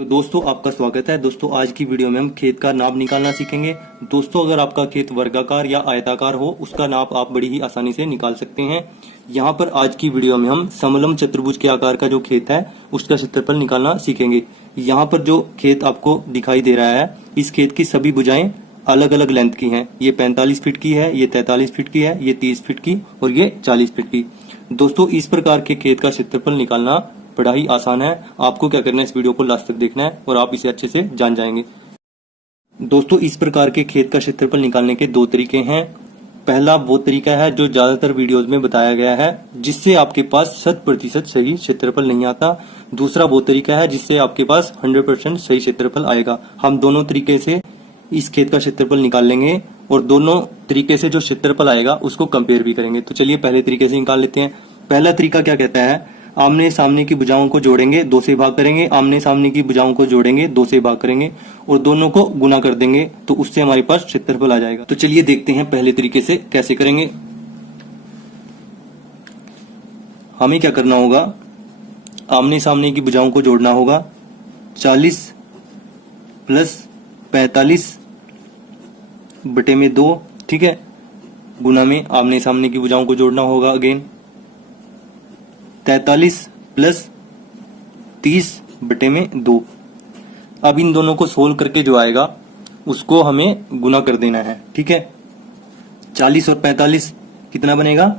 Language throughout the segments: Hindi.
तो दोस्तों आपका स्वागत है। दोस्तों आज की वीडियो में हम खेत का नाप निकालना सीखेंगे। दोस्तों अगर आपका खेत वर्गाकार या आयताकार हो उसका नाप आप बड़ी ही आसानी से निकाल सकते हैं। यहाँ पर आज की वीडियो में हम समलम चतुर्भुज के आकार का जो खेत है उसका क्षेत्रफल निकालना सीखेंगे। यहाँ पर जो खेत आपको दिखाई दे रहा है इस खेत की सभी भुजाएं अलग अलग लेंथ की हैं। ये 45 फीट की है, ये 43 फीट की है, ये 30 फीट की और ये 40 फीट की। दोस्तों इस प्रकार के खेत का क्षेत्रफल निकालना बड़ा ही आसान है। आपको क्या करना है, इस वीडियो को लास्ट तक देखना है और आप इसे अच्छे से जान जाएंगे। दोस्तों इस प्रकार के खेत का क्षेत्रफल निकालने के दो तरीके हैं। पहला वो तरीका है जो ज्यादातर वीडियोस में बताया गया है, जिससे आपके पास 100% सही क्षेत्रफल नहीं आता। दूसरा वो तरीका है जिससे आपके पास 100% सही क्षेत्रफल आएगा। हम दोनों तरीके से इस खेत का क्षेत्रफल निकाल लेंगे और दोनों तरीके से जो क्षेत्रफल आएगा उसको कंपेयर भी करेंगे। तो चलिए पहले तरीके से निकाल लेते हैं। पहला तरीका क्या कहता है, आमने सामने की भुजाओं को जोड़ेंगे, 2 से भाग करेंगे। आमने सामने की भुजाओं को जोड़ेंगे, 2 से भाग करेंगे और दोनों को गुना कर देंगे, तो उससे हमारे पास क्षेत्रफल आ जाएगा। तो चलिए देखते हैं पहले तरीके से कैसे करेंगे। हमें क्या करना होगा, आमने सामने की भुजाओं को जोड़ना होगा। 40 प्लस 45 बटे में 2, ठीक है, गुना में आमने सामने की भुजाओं को जोड़ना होगा अगेन 43 प्लस 30 बटे में 2। अब इन दोनों को सोल्व करके जो आएगा उसको हमें गुना कर देना है, ठीक है। 40 और 45 कितना बनेगा,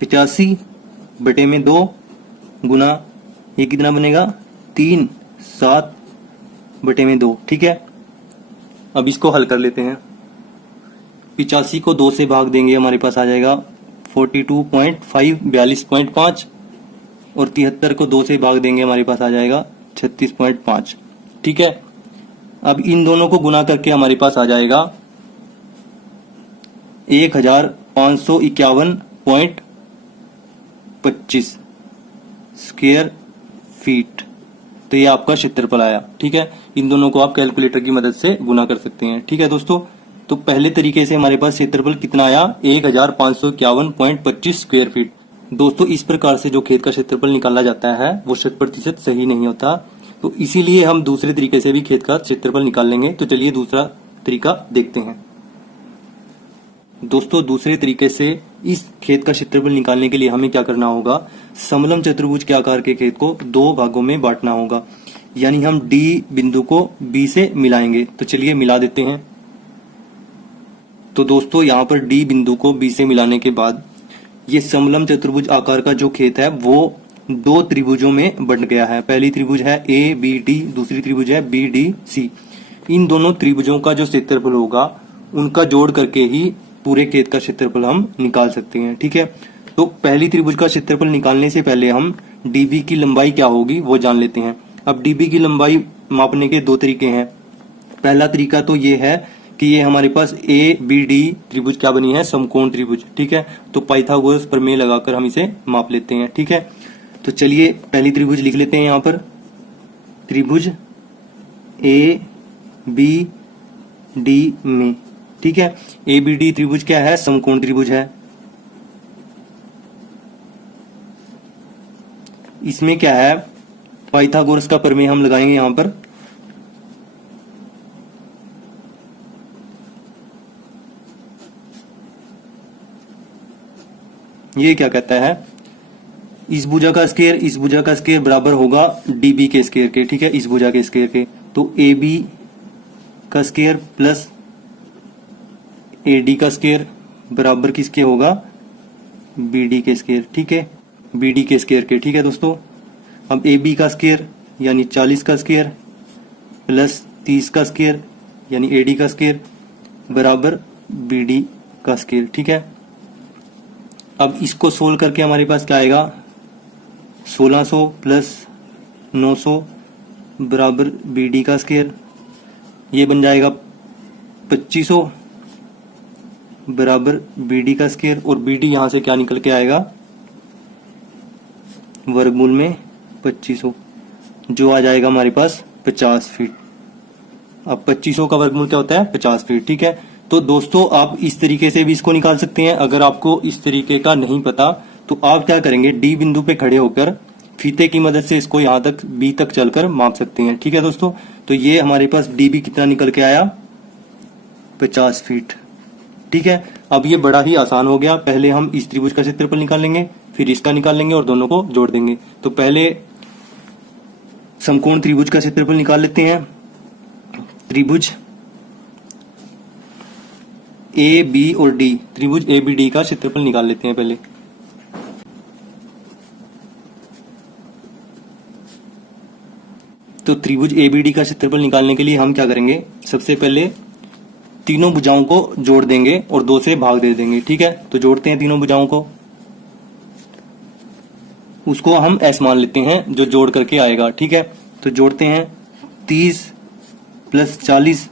85 बटे में 2 गुना ये कितना बनेगा 3, 7 बटे में 2, ठीक है। अब इसको हल कर लेते हैं। 85 को 2 से भाग देंगे, हमारे पास आ जाएगा 42.5 42.5 और 73 को 2 से भाग देंगे, हमारे पास आ जाएगा 36.5, ठीक है। अब इन दोनों को गुना करके हमारे पास आ जाएगा 1551.25 स्क्वायर फीट। तो ये आपका क्षेत्रफल आया, ठीक है। इन दोनों को आप कैलकुलेटर की मदद से गुना कर सकते हैं, ठीक है दोस्तों। तो पहले तरीके से हमारे पास क्षेत्रफल कितना आया, 1551.25 स्क्वायर फीट। दोस्तों इस प्रकार से जो खेत का क्षेत्रफल निकाला जाता है वो 100% सही नहीं होता, तो इसीलिए हम दूसरे तरीके से भी खेत का क्षेत्रफल निकाल लेंगे। तो चलिए दूसरा तरीका देखते हैं। दोस्तों दूसरे तरीके से इस खेत का क्षेत्रफल निकालने के लिए हमें क्या करना होगा, समलम चतुर्भुज के आकार के खेत को 2 भागों में बांटना होगा, यानी हम D बिंदु को B से मिलाएंगे। तो चलिए मिला देते हैं। तो दोस्तों यहाँ पर D बिंदु को B से मिलाने के बाद ये समलम चतुर्भुज आकार का जो खेत है वो 2 त्रिभुजों में बंट गया है। पहली त्रिभुज है ABD, दूसरी त्रिभुज है BDC। इन दोनों त्रिभुजों का जो क्षेत्रफल होगा उनका जोड़ करके ही पूरे खेत का क्षेत्रफल हम निकाल सकते हैं, ठीक है। तो पहली त्रिभुज का क्षेत्रफल निकालने से पहले हम DB की लंबाई क्या होगी वो जान लेते हैं। अब DB की लंबाई मापने के 2 तरीके हैं। पहला तरीका तो ये है कि ये हमारे पास ABD त्रिभुज क्या बनी है, समकोण त्रिभुज, ठीक है। तो पाइथागोरस प्रमेय लगाकर हम इसे माप लेते हैं, ठीक है। तो चलिए पहली त्रिभुज लिख लेते हैं यहाँ पर, त्रिभुज ABD में, ठीक है। ABD त्रिभुज क्या है, समकोण त्रिभुज है। इसमें क्या है, पाइथागोरस का प्रमेय हम लगाएंगे यहाँ पर। ये क्या कहता है, इस भुजा का स्क्वायर इस भुजा का स्क्वायर बराबर होगा DB के स्क्वायर के, ठीक है, इस भुजा के स्क्वायर के। तो AB का स्क्वायर प्लस AD का स्क्वायर बराबर किसके होगा, BD के स्क्वायर, ठीक है, BD के स्क्वायर के, ठीक है दोस्तों। अब AB का स्क्वायर यानी 40 का स्क्वायर प्लस 30 का स्क्वायर यानी AD का स्क्वायर बराबर BD का स्क्वायर, ठीक है। अब इसको सोल्व करके हमारे पास क्या आएगा, 1600 प्लस 900 बराबर BD का स्क्वायर, ये बन जाएगा 2500 बराबर BD का स्क्वायर और BD यहां से क्या निकल के आएगा, वर्गमूल में 2500, जो आ जाएगा हमारे पास 50 फीट। अब 2500 का वर्गमूल क्या होता है, 50 फीट, ठीक है। तो दोस्तों आप इस तरीके से भी इसको निकाल सकते हैं। अगर आपको इस तरीके का नहीं पता तो आप क्या करेंगे, D बिंदु पे खड़े होकर फीते की मदद से इसको यहाँ तक बी तक चलकर माप सकते हैं। ठीक है दोस्तों, तो ये हमारे पास डीबी कितना निकल के आया, 50 फीट। ठीक है, अब ये बड़ा ही आसान हो गया। पहले हम इस त्रिभुज का क्षेत्रफल निकाल लेंगे, फिर इसका निकाल लेंगे और दोनों को जोड़ देंगे। तो पहले समकोण त्रिभुज का क्षेत्रफल निकाल लेते हैं। त्रिभुज ए बी और डी, त्रिभुज ए बी डी का क्षेत्रफल निकाल लेते हैं पहले। तो त्रिभुज ए बी डी का क्षेत्रफल निकालने के लिए हम क्या करेंगे, सबसे पहले तीनों भुजाओं को जोड़ देंगे और 2 से भाग दे देंगे। ठीक है, तो जोड़ते हैं तीनों भुजाओं को, उसको हम एस मान लेते हैं जो जोड़ करके आएगा। ठीक है, तो जोड़ते हैं 30 प्लस 40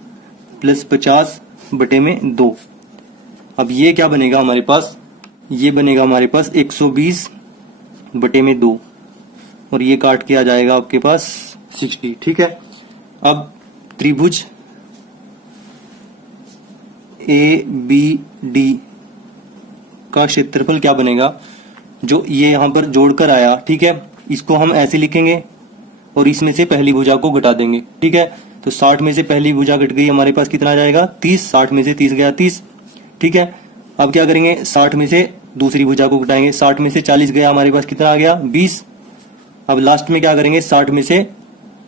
प्लस 50 बटे में 2। अब ये क्या बनेगा हमारे पास, ये बनेगा हमारे पास 120 बटे में 2 और ये काट के आ जाएगा आपके पास 60। ठीक है, अब त्रिभुज ए बी डी का क्षेत्रफल क्या बनेगा, जो ये यहां पर जोड़कर आया। ठीक है, इसको हम ऐसे लिखेंगे और इसमें से पहली भुजा को घटा देंगे। ठीक है, तो 60 में से पहली भुजा घट गई, हमारे पास कितना आ जाएगा 30। 60 में से 30 गया 30। ठीक है, अब क्या करेंगे, 60 में से दूसरी भुजा को घटाएंगे। 60 में से 40 गया, हमारे पास कितना आ गया 20। अब लास्ट में क्या करेंगे, 60 में से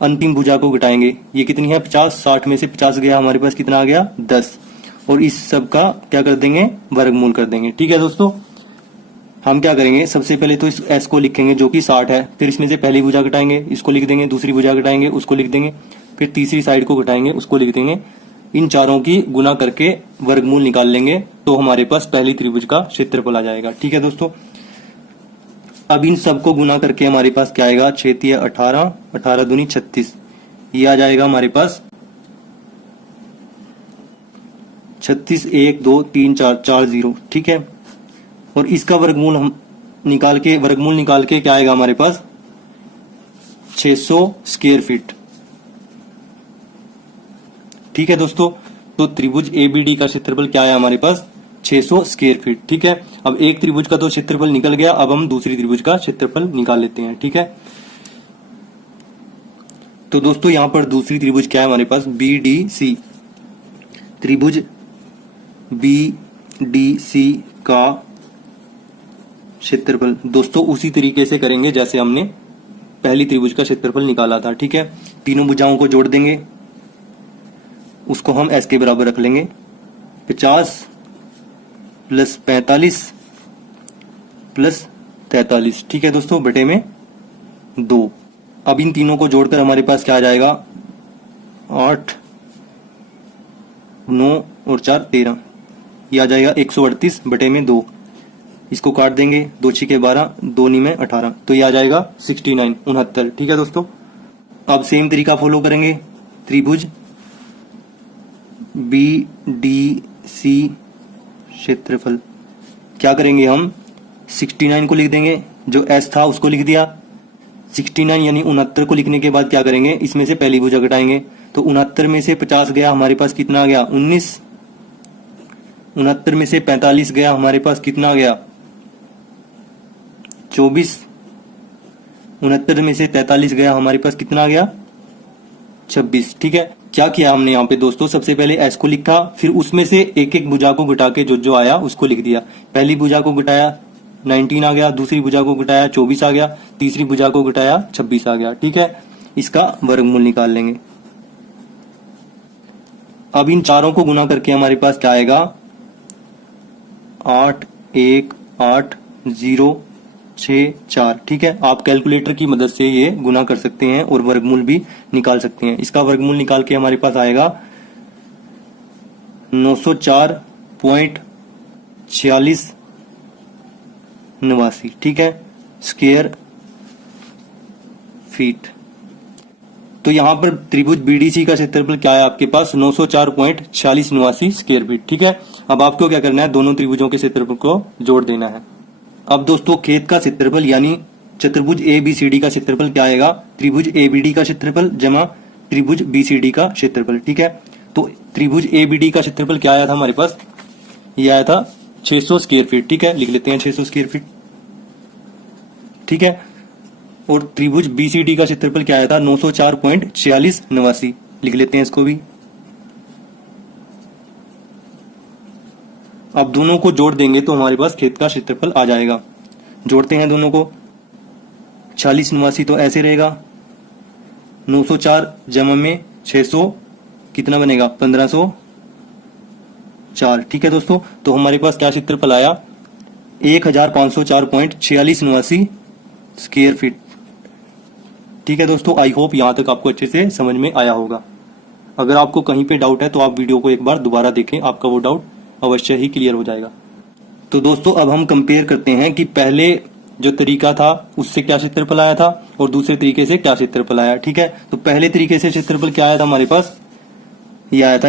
अंतिम भुजा को घटाएंगे, ये कितनी है 50। 60 में से 50 गया, हमारे पास कितना आ गया 10। और इस सब का क्या कर देंगे, वर्गमूल कर देंगे। ठीक है दोस्तों, हम क्या करेंगे, सबसे पहले तो इस s को लिखेंगे जो कि 60 है, फिर इसमें से पहली भुजा घटाएंगे, इसको लिख देंगे, दूसरी भुजा घटाएंगे, उसको लिख देंगे, फिर तीसरी साइड को घटाएंगे, उसको लिख देंगे। इन चारों की गुना करके वर्गमूल निकाल लेंगे तो हमारे पास पहली त्रिभुज का क्षेत्रफल आ जाएगा। ठीक है दोस्तों, अब इन सबको गुना करके हमारे पास क्या आएगा, 6 18, 18 दूनी 36, ये आ जाएगा हमारे पास 36, 1 2 3 4 4 0। ठीक है, और इसका वर्गमूल हम निकाल के क्या आएगा हमारे पास 600 स्क्वायर फीट। ठीक है दोस्तों, तो त्रिभुज एबीडी का क्षेत्रफल क्या है हमारे पास 600 स्क्वायर फीट। ठीक है, अब एक त्रिभुज का तो क्षेत्रफल निकल गया, अब हम दूसरी त्रिभुज का क्षेत्रफल निकाल लेते हैं। ठीक है, तो दोस्तों यहां पर दूसरी त्रिभुज क्या है हमारे पास बीडीसी। त्रिभुज बीडीसी का क्षेत्रफल दोस्तों उसी तरीके से करेंगे जैसे हमने पहली त्रिभुज का क्षेत्रफल निकाला था। ठीक है, तीनों भुजाओं को जोड़ देंगे, उसको हम s के बराबर रख लेंगे, 50 प्लस 45 प्लस 43। ठीक है दोस्तों, बटे में 2। अब इन तीनों को जोड़कर हमारे पास क्या आ जाएगा 8 9 और 4 13, ये आ जाएगा 138 बटे में 2। इसको काट देंगे, 2 6 12, 2 9 में 18, तो ये आ जाएगा 69 69। ठीक है दोस्तों, अब सेम तरीका फॉलो करेंगे। त्रिभुज बी डी सी क्षेत्रफल क्या करेंगे, हम 69 को लिख देंगे, जो s था उसको लिख दिया, 69 यानी 69 को लिखने के बाद क्या करेंगे, इसमें से पहली भुजा घटाएंगे, तो 69 में से 50 गया, हमारे पास कितना आ गया 19। 69 में से 45 गया, हमारे पास कितना आ गया 24। 69 में से 43 गया, हमारे पास कितना आ गया 26। ठीक है, क्या किया हमने यहाँ पे दोस्तों, सबसे पहले s को लिखा, फिर उसमें से एक एक भुजा को घटा के जो जो आया उसको लिख दिया। पहली भुजा को घटाया 19 आ गया, दूसरी भुजा को घटाया 24 आ गया, तीसरी भुजा को घटाया 26 आ गया। ठीक है, इसका वर्गमूल निकाल लेंगे। अब इन चारों को गुना करके हमारे पास क्या आएगा 8 1 8 0 6 4। ठीक है, आप कैलकुलेटर की मदद से ये गुना कर सकते हैं और वर्गमूल भी निकाल सकते हैं। इसका वर्गमूल निकाल के हमारे पास आएगा 904.4689। ठीक है, स्क्वायर फीट। तो यहां पर त्रिभुज बीडीसी का क्षेत्रफल क्या है आपके पास 904.4689 स्क्वायर फीट। ठीक है, अब आपको क्या करना है, दोनों त्रिभुजों के क्षेत्रफल को जोड़ देना है। अब दोस्तों खेत का क्षेत्रफल यानी चतुर्भुज एबीसीडी का क्षेत्रफल क्या आएगा, त्रिभुज एबीडी का क्षेत्रफल जमा त्रिभुज बीसीडी का क्षेत्रफल। ठीक है, तो त्रिभुज एबीडी का क्षेत्रफल क्या आया था हमारे पास, ये आया था 600 स्क्वायर फीट। ठीक है, लिख लेते हैं 600 स्क्वायर फीट। ठीक है, और त्रिभुज बीसीडी का क्षेत्रफल क्या आया था 904.4689। लिख लेते हैं इसको भी। अब दोनों को जोड़ देंगे तो हमारे पास खेत का क्षेत्रफल आ जाएगा। जोड़ते हैं दोनों को। 4689 तो ऐसे रहेगा, 904 जमा में 600 कितना बनेगा 1504। ठीक है दोस्तों, तो हमारे पास क्या क्षेत्रफल आया 1504.4689 स्क्वायर फीट। ठीक है दोस्तों, आई होप यहां तक आपको अच्छे से समझ में आया होगा। अगर आपको कहीं पे डाउट है तो आप वीडियो को एक बार दोबारा देखें, आपका वो डाउट अवश्य ही क्लियर हो जाएगा। तो दोस्तों अब हम कंपेयर करते हैं कि पहले जो तरीका था उससे क्या क्षेत्रफल आया था और दूसरे तरीके से क्या क्षेत्रफल आया। ठीक है, तो पहले तरीके से क्षेत्रफल क्या आया था हमारे पास, यह आया था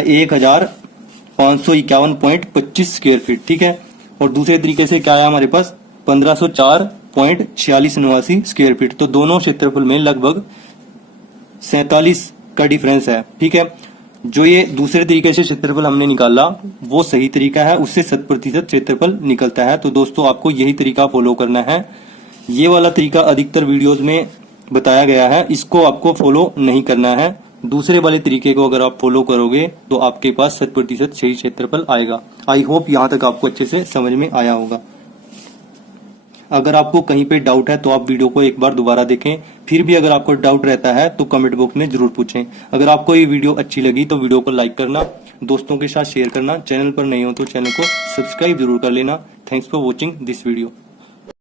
1551.25 स्क्वायर फीट। ठीक है, और दूसरे तरीके से क्या आया हमारे पास 1504.4689 स्क्वायर फीट। तो दोनों क्षेत्रफल में लगभग 47 का डिफरेंस है। ठीक है, जो ये दूसरे तरीके से क्षेत्रफल हमने निकाला वो सही तरीका है, उससे 100% क्षेत्रफल निकलता है। तो दोस्तों आपको यही तरीका फॉलो करना है। ये वाला तरीका अधिकतर वीडियोस में बताया गया है, इसको आपको फॉलो नहीं करना है। दूसरे वाले तरीके को अगर आप फॉलो करोगे तो आपके पास 100% सही क्षेत्रफल आएगा। आई होप यहां तक आपको अच्छे से समझ में आया होगा। अगर आपको कहीं पे डाउट है तो आप वीडियो को एक बार दोबारा देखें। फिर भी अगर आपको डाउट रहता है तो कमेंट बॉक्स में जरूर पूछें। अगर आपको ये वीडियो अच्छी लगी तो वीडियो को लाइक करना, दोस्तों के साथ शेयर करना, चैनल पर नए हो तो चैनल को सब्सक्राइब जरूर कर लेना। Thanks for watching this video.